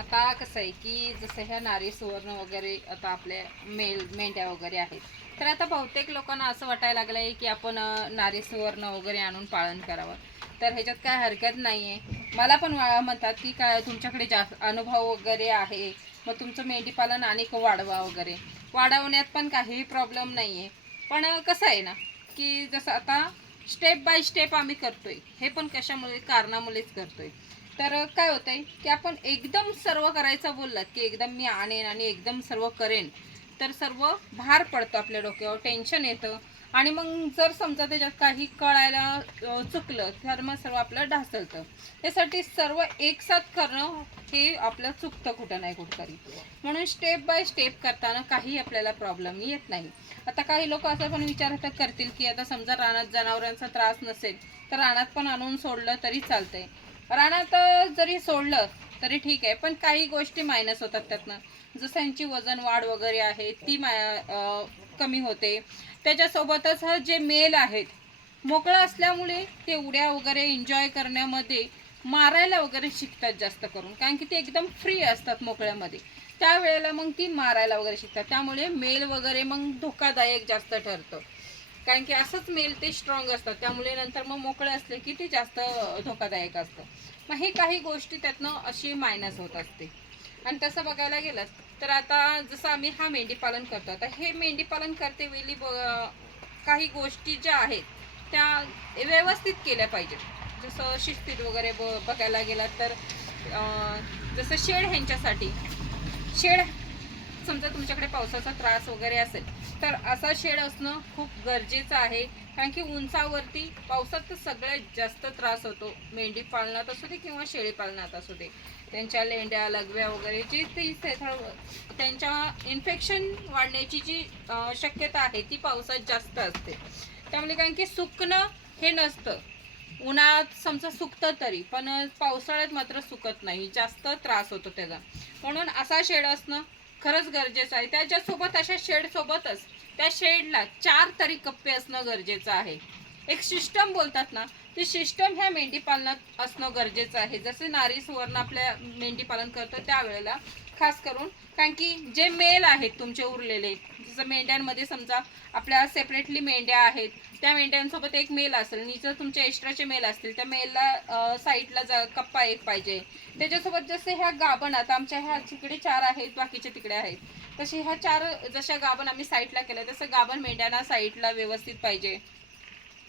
आता कसं आहे की जसं ह्या नारी सुवर्ण वगैरे आता आपल्या मेल मेंढ्या वगैरे आहेत. तर आता बहुतेक लोकांना असं वाटायला लागलं आहे की आपण नारी सुवर्ण वगैरे आणून पालन करावं. तर ह्याच्यात काय हरकत नाही आहे मला पण वा- म्हणतात की काय तुमच्याकडे जास्त अनुभव वगैरे आहे. मग तुमचं मेंढी पालन आणि वाढवा वगैरे. वाढवण्यात पण काही प्रॉब्लेम नाही आहे पण कसं आहे ना की जसं आता स्टेप बाय स्टेप आम्ही करतोय. हे पण कशामुळे कारणामुळेच करतोय. तर काय होतंय की आपण एकदम सर्व करायचं बोललात की एकदम मी आणेन आणि एकदम सर्व करेन तर सर्व भार पडतो आपल्या डोक्यावर टेन्शन येतं. आणि मग जर समजा त्याच्यात काही कळायला चुकलं तर मग सर्व आपलं ढासळतं. त्यासाठी सर्व एकसाथ करणं हे आपलं चुकतं कुठं नाही कुठंतरी. म्हणून स्टेप बाय स्टेप करताना काही आपल्याला प्रॉब्लेम येत नाही. आता काही लोक असं पण विचार करतील की आता समजा रानात जनावरांचा त्रास नसेल तर रानात पण आणून सोडलं तरी चालतंय. रानात जरी सोडलं तरी ठीक आहे पण काही गोष्टी मायनस होतात त्यातनं. जसं यांची वजन वाढ वगैरे आहे ती मा कमी होते. त्याच्यासोबतच हा जे मेल आहेत मोकळं असल्यामुळे ते उड्या वगैरे एन्जॉय करण्यामध्ये मारायला वगैरे शिकतात जास्त करून. कारण की ते एकदम फ्री असतात मोकळ्यामध्ये. त्यावेळेला मग ती मारायला वगैरे शिकतात. त्यामुळे मेल वगैरे मग धोकादायक जास्त ठरतं. कारण की असंच मेल ते स्ट्रॉंग असतात. त्यामुळे नंतर मग मोकळे असले की ते जास्त धोकादायक असतं. मग हे काही गोष्टी त्यातनं अशी मायनस होत असते. आणि तसं बघायला गेलं तर आता जसं आम्ही हा मेंढीपालन करतो आता हे मेंढीपालन करते वेळी ब- काही गोष्टी ज्या आहेत त्या व्यवस्थित केल्या पाहिजेत. जसं शिस्तीत वगैरे ब बघायला गेलात तर जसं शेड ह्यांच्यासाठी शेड समजा तुमच्याकडे पावसाचा त्रास वगैरे असेल तर असा शेड असणं खूप गरजेचं आहे. कारण की उंचावरती पावसात तर सगळ्यात जास्त त्रास होतो. मेंढी पालनात असू दे किंवा शेळी पालनात असू दे. त्यांच्या लेंड्या लगव्या वगैरे जी ती त्यांच्या इन्फेक्शन वाढण्याची जी शक्यता आहे ती पावसात जास्त असते. त्यामुळे कारण की सुकणं हे नसतं. उन्हाळ्यात समजा सुकतं तरी पण पावसाळ्यात मात्र सुकत नाही. जास्त त्रास होतो त्याचा. म्हणून असा शेड असणं खरंच गरजेचं आहे. त्याच्यासोबत अशा शेडसोबतच त्या शेडला चार तरी कप्पे असणं गरजेचं आहे. एक सिस्टम बोलतात ना ती सिस्टम ह्या मेंढीपालनात असणं गरजेचं आहे. जसे नारी सुवर्ण आपल्या मेंढीपालन करतो त्यावेळेला खास करून कारण की जे मेल आहेत तुमचे उरलेले जसं मेंढ्यांमध्ये समजा आपल्या सेपरेटली मेंढ्या आहेत त्या मेंढ्यांसोबत एक मेल असेल आणि जर तुमचे एक्स्ट्राचे मेल असतील त्या मेलला साईडला जा कप्पा एक पाहिजे. त्याच्यासोबत जसे ह्या गाभण आता आमच्या ह्या तिकडे चार आहेत बाकीचे तिकडे आहेत. तसे ह्या चार जशा गाभण आम्ही साईडला केल्या तसं गाभण मेंढ्यांना साईडला व्यवस्थित पाहिजे.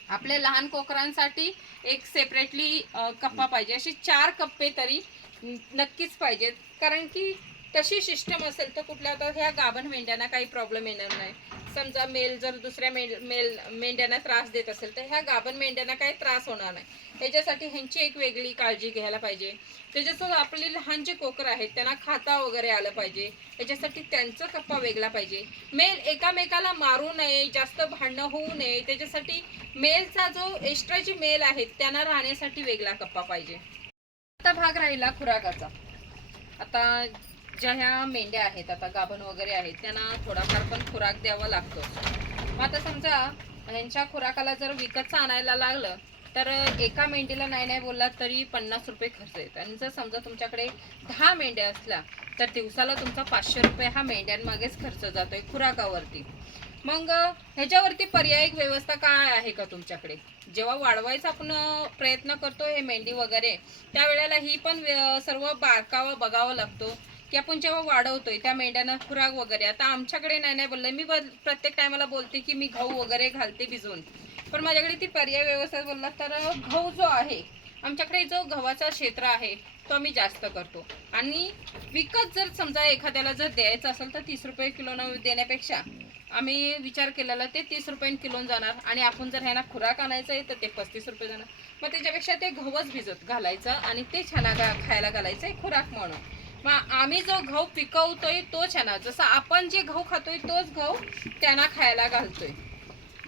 आपल्या लहान कोकरांसाठी एक सेपरेटली कप्पा पाहिजे. असे चार कप्पे तरी नक्कीच पाहिजेत. कारण की तशी सिस्टम असेल तर कुठल्या तर ह्या गाभण मेंढ्यांना काही प्रॉब्लेम येणार नाही. समजा मेल जर दुसऱ्या मेल मेल मेंढ्यांना त्रास देत असेल तर ह्या गाभण मेंढ्यांना काही त्रास होणार नाही. ह्याच्यासाठी ह्यांची एक वेगळी काळजी घ्यायला पाहिजे. त्याच्यासोबत आपली लहान जे कोकर आहेत त्यांना खाता वगैरे आलं पाहिजे. त्याच्यासाठी त्यांचा कप्पा वेगळा पाहिजे. मेल एकामेकाला मारू नये जास्त भांडणं होऊ नये. त्याच्यासाठी मेलचा जो एक्स्ट्राचे मेल आहेत त्यांना राहण्यासाठी वेगळा कप्पा पाहिजे. आता भाग राहिला खुराकाचा. आता ज्या ह्या मेंढ्या आहेत आता गाभण वगैरे आहेत त्यांना थोडाफार पण खुराक द्यावा लागतो. मग आता समजा ह्यांच्या खुराकाला जर विकतचं आणायला लागलं तर एका मेंढीला नाही नाही बोलला तरी पन्नास रुपये खर्च येतो आणि जर समजा तुमच्याकडे दहा मेंढ्या असल्या तर दिवसाला तुमचा पाचशे रुपये हा मेंढ्यांमागेच खर्च जातो आहे खुराकावरती. मग ह्याच्यावरती पर्यायिक व्यवस्था काय आहे का तुमच्याकडे? जेव्हा वाढवायचा आपण प्रयत्न करतो हे मेंढी वगैरे त्यावेळेला ही पण सर्व बारकावा बघावं लागतो. की आपण जेव्हा वाढवतोय त्या मेंढ्यांना खुराक वगैरे आता आमच्याकडे नाही नाही बोललं. मी प्रत्येक टायमाला बोलते की मी गहू वगैरे घालते भिजवून. पण माझ्याकडे ती पर्याय व्यवस्था बोलला तर गहू जो आहे आमच्याकडे जो गव्हाचा क्षेत्र आहे तो आम्ही जास्त करतो. आणि विकत जर समजा एखाद्याला जर द्यायचं असेल तर तीस रुपये किलोनं देण्यापेक्षा आम्ही विचार केलेला ते तीस रुपये किलोन जाणार. आणि आपण जर ह्यांना खुराक आणायचं आहे तर ते पस्तीस रुपये जाणार. मग त्याच्यापेक्षा ते गहूच भिजत घालायचं आणि ते छान खायला घालायचं आहे खुराक म्हणून. मग आम्ही जो गहू पिकवतोय तोच आहे ना जसं आपण जे गहू खातोय तोच गहू त्यांना खायला घालतोय.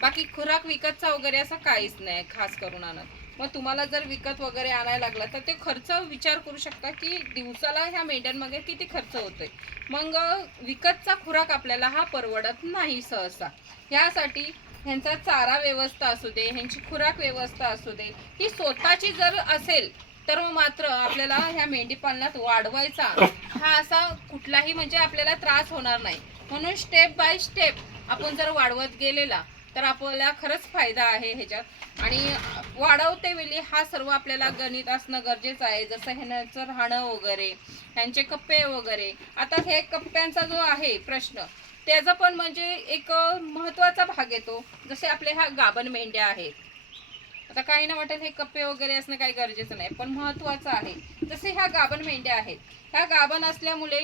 बाकी खुराक विकतचा वगैरे असा काहीच नाही खास करून आणत. मग तुम्हाला जर विकत वगैरे आणायला लागला तर ते खर्च विचार करू शकता की दिवसाला ह्या मेंढ्यांमध्ये किती खर्च होतोय. मग विकतचा खुराक आपल्याला हा परवडत नाही सहसा. ह्यासाठी ह्यांचा चारा व्यवस्था असू दे ह्यांची खुराक व्यवस्था असू दे ही स्वतःची जर असेल तर मात्र आपल्याला ह्या मेंढी पालनात वाढवायचा हा असा कुठलाही म्हणजे आपल्याला त्रास होणार नाही. म्हणून स्टेप बाय स्टेप आपण जर वाढवत गेलेला तर आपल्याला खरंच फायदा आहे ह्याच्यात. आणि वाढवते वेळी हा सर्व आपल्याला गणित असणं गरजेचं आहे. जसं ह्याचं राहणं वगैरे ह्यांचे कप्पे वगैरे. आता हे कप्प्यांचा जो आहे प्रश्न त्याचा पण म्हणजे एक महत्त्वाचा भाग येतो. जसे आपले ह्या गाभण मेंढ्या आहेत. आता काही ना वाटेल हे कप्पे वगैरे असणं काही गरजेचं नाही पण महत्वाचं आहे. जसे ह्या गाभण मेंढ्या आहेत. ह्या गाभण असल्यामुळे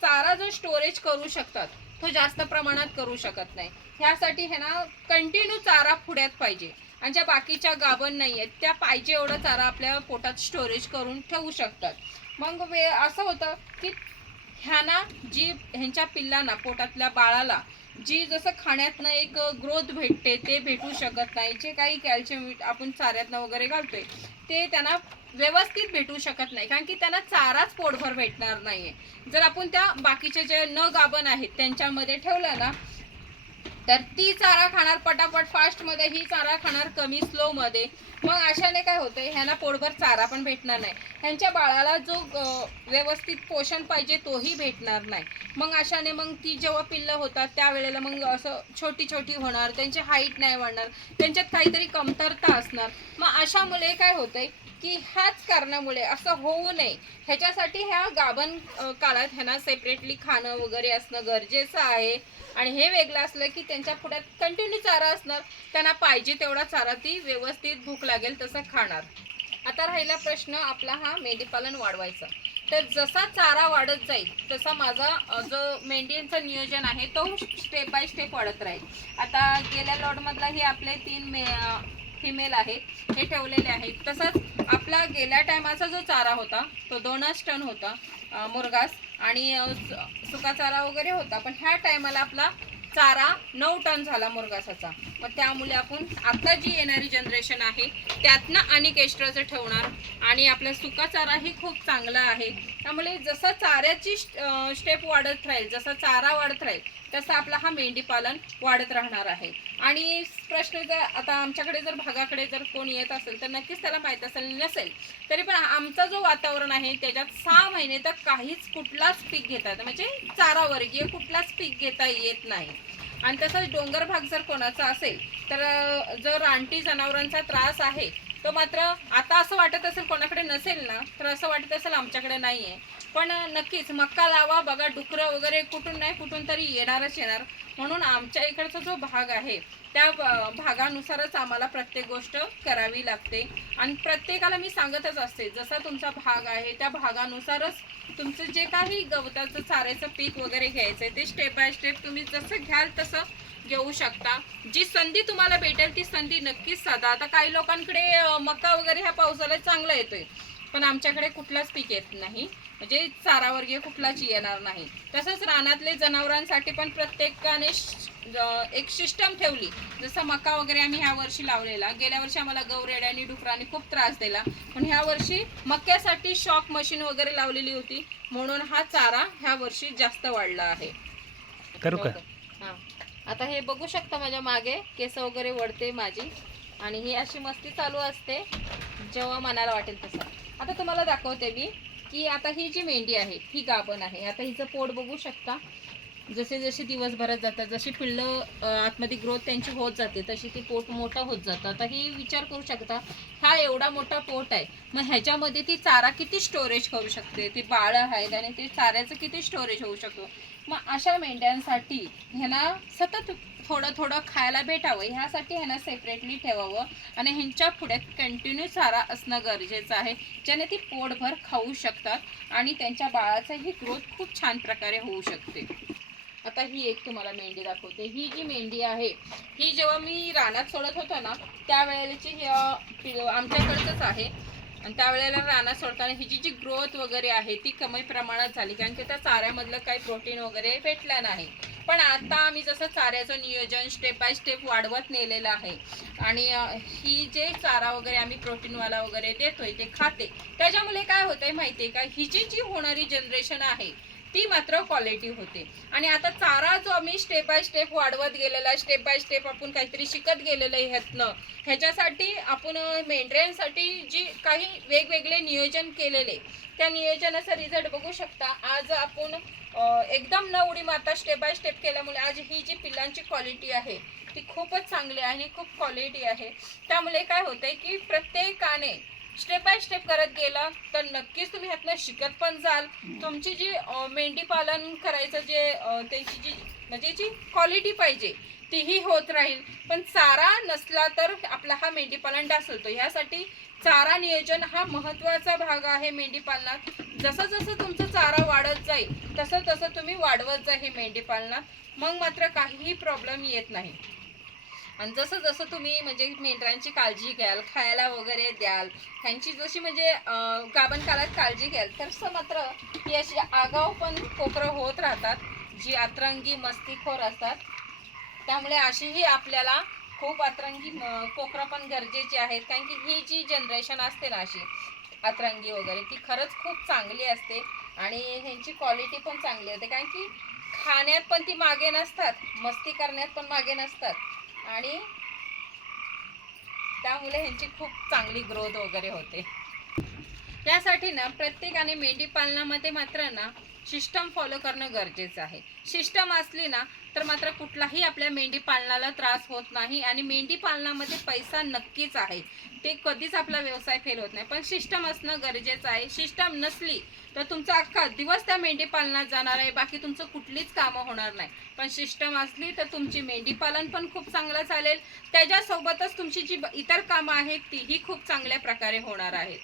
चारा जो स्टोरेज करू शकतात तो जास्त प्रमाणात करू शकत नाही. ह्यासाठी हे ना कंटिन्यू चारा पुढ्यात पाहिजे. आणि ज्या बाकीच्या गाभण नाही आहेत त्या पाहिजे एवढा चारा आपल्या पोटात स्टोरेज करून ठेवू शकतात. मग वे असं होतं की ह्यांना जी ह्यांच्या पिल्लांना पोटातल्या बाळाला जी जसं खाण्यातनं एक ग्रोथ भेटते ते भेटू शकत नाही. जे काही कॅल्शियम आपण चाऱ्यातनं वगैरे घालतोय ते त्यांना व्यवस्थित भेटू शकत नाही. कारण की त्यांना चाराच पोटभर भेटणार नाहीये. जर आपण त्या बाकीचे जे न गाभण आहेत त्यांच्यामध्ये ठेवलं ना तर ती चारा खाणार पटापट फास्टमध्ये ही चारा खाणार कमी स्लो मध्ये मग अशाने काय होतंय ह्यांना पोटभर चारा पण भेटणार नाही. ह्यांच्या बाळाला जो व्यवस्थित पोषण पाहिजे तोही भेटणार नाही. मग अशाने मग ती जेव्हा पिल्लं होतात त्यावेळेला मग असं छोटी छोटी होणार त्यांची हाईट नाही वाढणार त्यांच्यात काहीतरी कमतरता असणार. मग अशामुळे काय होतंय की ह्याच कारणामुळे असं होऊ नये. ह्याच्यासाठी ह्या गाभण काळात ह्यांना सेपरेटली खाणं वगैरे असणं गरजेचं आहे. आणि हे वेगळं असलं की त्यांच्या पुढ्यात कंटिन्यू चारा असणार. त्यांना पाहिजे तेवढा चारा ती व्यवस्थित भूक लागेल तसं खाणार. आता राहिला प्रश्न आपला हा मेंढीपालन वाढवायचा. तर जसा चारा वाढत जाईल तसा माझा जो मेंढीचं नियोजन आहे तो स्टेप बाय स्टेप वाढत राहील. आता गेल्या लॉटमधला हे आपले तीन मे फिमेल आहेत हे ठेवलेले आहेत. तसंच आपला गेल्या टायमाचा जो चारा होता तो दोनच टन होता मुरगास आणि सुका चारा वगैरे होता. पण ह्या टायमाला आपला चारा नऊ टन झाला मुरगासाचा. मग त्यामुळे आपण आता जी येणारी जनरेशन आहे त्यातनं अनेक एक्स्ट्राचं ठेवणार आणि आपला सुका चाराही खूप चांगला आहे. त्यामुळे जसं चाऱ्याची स्टेप वाढत राहील जसा चारा वाढत राहील तसं आपला हा मेंढी पालन वाढत राहणार आहे. आणि प्रश्न जर आता आमच्याकडे जर भागाकडे जर कोण येत असेल तर नक्कीच त्याला माहीत असेल नसेल तरी पण आमचा जो वातावरण आहे त्याच्यात सहा महिने तर काहीच कुठलाच पीक घेता येतं म्हणजे चारावर्गीय कुठलाच पीक घेता येत नाही. आणि तसंच डोंगर भाग जर कोणाचा असेल तर जो रानटी जनावरांचा त्रास आहे तो मात्र आता असं वाटत असेल कोणाकडे नसेल ना तर असं वाटत असेल आमच्याकडे नाही आहे पण नक्कीच मक्का लावा बघा डुकरं वगैरे कुठून नाही कुठून तरी येणारच येणार. म्हणून आमच्या इकडचा जो भाग आहे त्या भागानुसारच आम्हाला प्रत्येक गोष्ट करावी लागते. आणि प्रत्येकाला मी सांगतच असते जसा तुमचा भाग आहे त्या भागानुसारच तुमचं जे काही गवताचं चाऱ्याचं पीक वगैरे घ्यायचं आहे ते स्टेप बाय स्टेप तुम्ही जसं घ्याल तसं घेऊ शकता. जी संधी तुम्हाला भेटेल ती संधी नक्कीच साधा. आता काही लोकांकडे मका वगैरे ह्या पावसाला चांगला येतोय. पण आमच्याकडे कुठलाच पीक येत नाही. म्हणजे चारावर्गीय कुठलाच येणार नाही. तसंच रानातले जनावरांसाठी पण प्रत्येकाने एक सिस्टम ठेवली. जसं मका वगैरे आम्ही ह्या वर्षी लावलेला. गेल्या वर्षी आम्हाला गौरेड आणि डुकरांनी खूप त्रास दिला. पण ह्या वर्षी मक्यासाठी शॉक मशीन वगैरे लावलेली होती. म्हणून हा चारा ह्या वर्षी जास्त वाढला आहे. करू का. आता हे बघू शकता माझ्या मागे केस वगैरे वळते माझी. आणि ही अशी मस्ती चालू असते जेव्हा मनाला वाटेल तसं. आता तुम्हाला दाखवते मी की आता ही जी मेंढी आहे ही गाभण आहे. आता हिचं पोट बघू शकता. जसे जसे दिवस भरत जातात जशी पिल्लं आतमध्ये ग्रोथ त्यांची होत जाते तशी ती पोट मोठं होत जातं. आता ही विचार करू शकता हा एवढा मोठा पोट आहे. मग ह्याच्यामध्ये ती चारा किती स्टोरेज करू शकते? ती बाळं आहेत आणि ते चाऱ्याचं किती स्टोरेज होऊ शकतो? मग अशा मेंढ्यांसाठी ह्यांना सतत थोडं थोडं खायला भेटावं. ह्यासाठी ह्यांना सेपरेटली ठेवावं. आणि ह्यांच्या पुढे कंटिन्यू चारा असणं गरजेचं आहे ज्याने ती पोटभर खाऊ शकतात आणि त्यांच्या बाळाचाही ग्रोथ खूप छान प्रकारे होऊ शकते. आता ही एक तुम्हाला मेंढी दाखवते. ही जी मेंढी आहे ही जेव्हा मी रानात सोडत होतो ना त्यावेळेची ही, आमच्याकडचंच आहे. आणि त्यावेळेला रानात सोडताना ही जी ग्रोथ वगैरे आहे ती कमी प्रमाणात झाली. कारण की त्या चाऱ्यामधलं काही प्रोटीन वगैरे भेटलं नाही. पण आता आम्ही जसं चाऱ्याचं नियोजन स्टेप बाय स्टेप वाढवत नेलेलं आहे. आणि ही जे चारा वगैरे आम्ही प्रोटीनवाला वगैरे देतोय ते खाते. त्याच्यामुळे काय होतंय आहे का? हिची जी होणारी जनरेशन आहे ती मात्र क्वालिटी होते. आणि आता चारा जो आम्ही स्टेप बाय स्टेप वाढवत गेलेला आहे स्टेप बाय स्टेप आपण काहीतरी शिकत गेलेलं आहे ह्यातनं ह्याच्यासाठी आपण मेंढऱ्यांसाठी जी काही वेगवेगळे नियोजन केलेले त्या नियोजनाचा रिझल्ट बघू शकता. आज आपण एकदम न उडी मारता स्टेप बाय स्टेप केल्यामुळे आज ही जी पिल्लांची क्वालिटी आहे ती खूपच चांगली आहे आणि खूप क्वालिटी आहे. त्यामुळे काय होतंय की प्रत्येकाने स्टेप बाय स्टेप करत गेला तर नक्कीच तुम्ही ह्यातनं शिकत पण जाल. तुमची जी मेंढी पालन करायचं जे त्यांची जी म्हणजे जी क्वालिटी पाहिजे तीही होत राहील. पण चारा नसला तर आपला हा मेंढी पालन ह्यासाठी चारा नियोजन हा महत्त्वाचा भाग आहे मेंढी पालनात. जसं जसं तुमचं चारा वाढत जाईल तसं तसं तुम्ही वाढवत जा हे मेंढी पालनात. मग मात्र काहीही प्रॉब्लेम येत नाही. आणि जसं जसं तुम्ही म्हणजे मेंढरांची काळजी घ्याल खायला वगैरे द्याल त्यांची जशी म्हणजे गाभण काळात काळजी घ्याल तसं मात्र ही अशी आगाऊ पण कोकरं होत राहतात जी अतरंगी मस्तीखोर असतात. त्यामुळे अशीही आपल्याला खूप अतरंगी कोकरं पण गरजेची आहेत कारण की ही जी जनरेशन असते ना अशी अतरंगी वगैरे ती खरंच खूप चांगली असते आणि ह्यांची क्वालिटी पण चांगली होते कारण की खाण्यात पण ती मागे नसतात मस्ती करण्यात पण मागे नसतात. आणि त्यामुळे ह्यांची खूप चांगली ग्रोथ वगैरे होते. यासाठी ना प्रत्येकाने मेंढी पालनामध्ये मात्र ना सिस्टम फॉलो करणं गरजेचं आहे. सिस्टम असली ना तर मात्र कुठलाही आपल्या मेंढी पालनाला त्रास होत नाही आणि मेंढी पालनामध्ये पैसा नक्कीच आहे. ते कधीच आपला व्यवसाय फेल होत नाही. पण सिस्टम असणं गरजेचं आहे. सिस्टम नसली तर तुमचा अख्खा दिवस त्या मेंढी पालनात जाणार आहे. बाकी तुमचं कुठलीच कामं होणार नाही. पण सिस्टम असली तर तुमची मेंढी पालन पण खूप चांगलं चालेल. त्याच्यासोबतच तुमची जी ब- इतर कामं आहेत तीही खूप चांगल्या प्रकारे होणार आहेत.